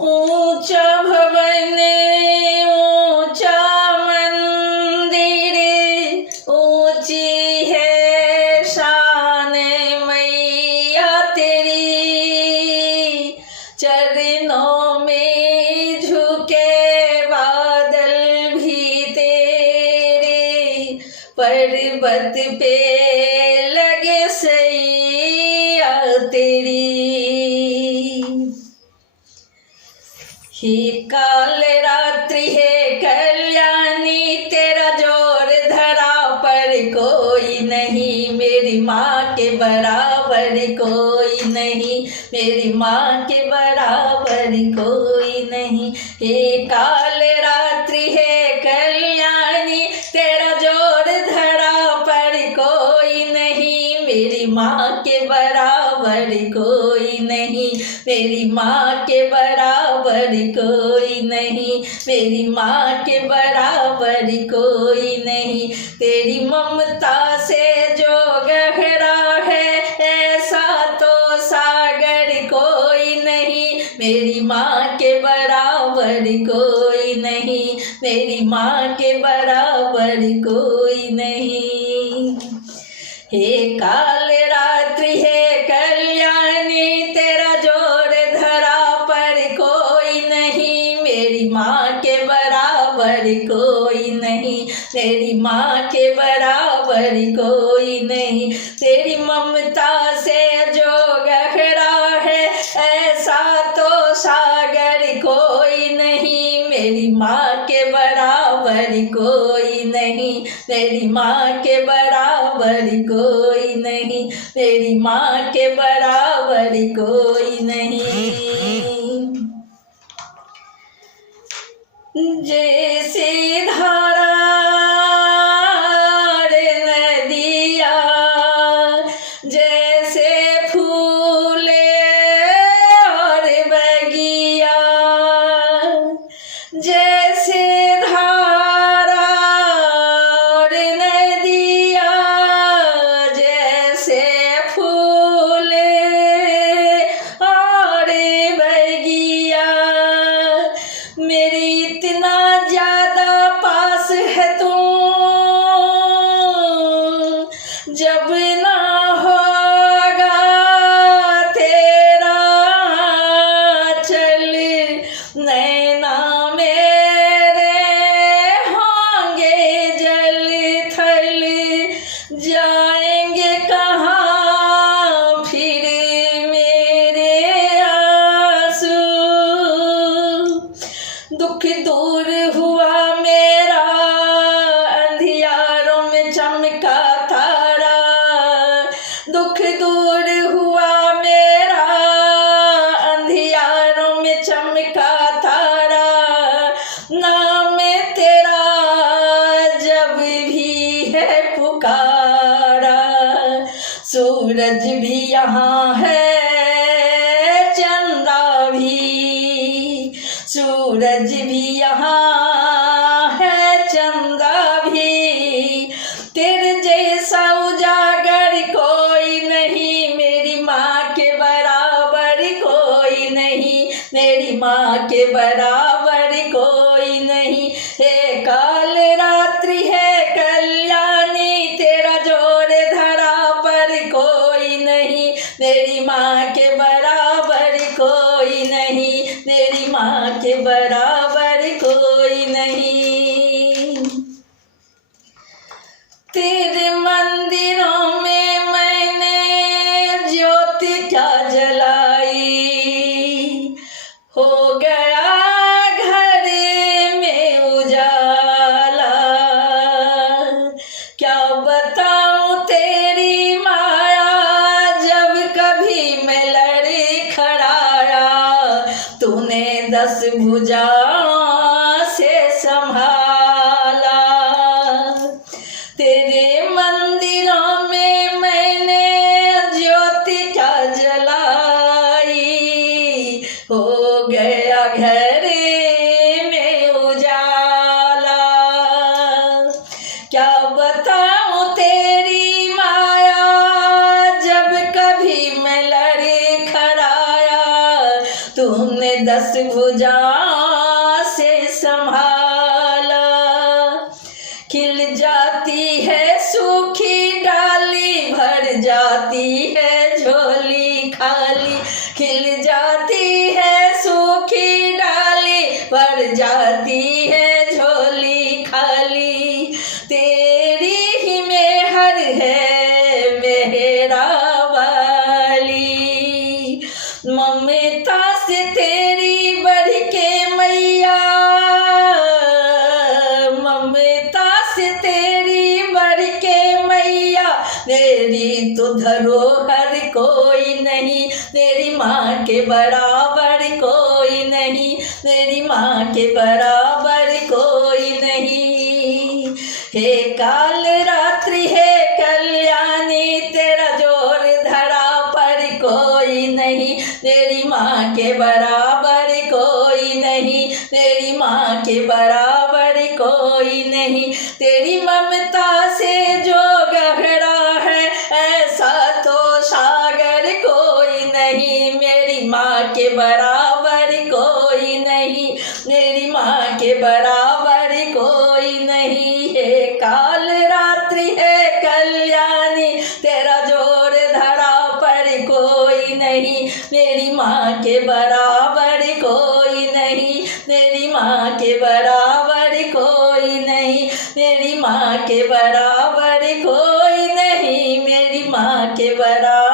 ऊंचा भवन ऊंचा मंदिर, ऊंची है शान मैया तेरी। चरणों में झुके बादल भी तेरे, पर्वत पे लगे सैया तेरी। ही काल रात्रि है कल्याणी, तेरा जोर धरा पर कोई नहीं। मेरी माँ के बराबर कोई नहीं, मेरी माँ के बराबर कोई नहीं। हे काल रात्रि है कल्याणी, तेरा जोर धरा पर कोई नहीं। मेरी माँ के बराबर कोई नहीं, मेरी माँ के बराबर कोई नहीं, मेरी माँ के बराबर कोई नहीं। तेरी ममता से जो गहरा है ऐसा तो सागर कोई नहीं। मेरी माँ के बराबर कोई नहीं, मेरी माँ के बराबर कोई नहीं। हे काल रात्रि है कल्याणी, तेरा जोर धरा पर कोई नहीं। मेरी माँ के बराबर कोई नहीं, तेरी माँ के बराबर कोई नहीं। तेरी ममता से जो गहरा है ऐसा तो सागर कोई नहीं। मेरी माँ के बराबर कोई नहीं, मेरी माँ के बराबर कोई नहीं, मेरी माँ के बराबर कोई नहीं। जैसे धारा नदिया, जैसे फूले और बगिया, जैसे धारा और नदिया, जैसे फूले और बगिया। मेरी इतना ज्यादा पास है तू, जब ना होगा तेरा चल, नैना मेरे होंगे जल थल। जाएंगे कहाँ फिर मेरे आंसू, दुख दूर हुआ मेरा अंधियारों में चमका तारा। दुख दूर हुआ मेरा अंधियारों में चमका तारा। नाम तेरा जब भी है पुकारा, सूरज भी यहाँ है चंदा भी, सूरज भी यहाँ है चंदा भी। तेरे जैसा उजागर कोई नहीं, मेरी माँ के बराबर कोई नहीं, मेरी माँ के बराबर कोई नहीं। हे काल रात्रि है कल्याणी, तेरा जोर धरा पर कोई नहीं। मेरी माँ के बराबर कोई नहीं, मेरी माँ के बराबर कोई नहीं। तेरे मंदिरों में मैंने ज्योति क्या जलाई, हो गया घर में उजाला। क्या बताऊं तेरी माया, जब कभी मैं लड़खड़ाया, तूने 10 भुजाओं से संभाला। तेरे मंदिरों में मैंने ज्योति क्या जलाई, हो गया घर में उजाला। क्या बताऊं तेरी माया, जब कभी मैं लड़खड़ाया, तूने 10 भुजा से संभाला। खिल जाती है सूखी डाली, भर जाती है झोली खाली। खिल जाती है सूखी डाली, भर जाती है झोली खाली। तेरी ही मेहर है मेहरा वाली, ममता से तेरी बढ़ के मैया, ममता से तेरी बढ़ के मैया। तेरी तो धरोहर कोई नहीं, तेरी माँ के बराबर कोई नहीं, तेरी माँ के बराबर कोई नहीं। हे काल रात्रि हे कल्याणी, तेरा जोर धरा पर कोई नहीं, तेरी माँ के बराबर कोई नहीं, तेरी माँ के बराबर कोई नहीं। तेरी ममता से जो गहरा है ऐसा तो सागर कोई नहीं, मेरी माँ के बराबर कोई नहीं, मेरी माँ के बराबर कोई नहीं। हे काल रात्रि है कल्याणी, तेरा जोर धरा पर कोई नहीं, मेरी माँ के बराबर कोई नहीं, मेरी माँ के बराबर कोई नहीं, मेरी माँ के बराबर कोई नहीं, मेरी माँ के बराबर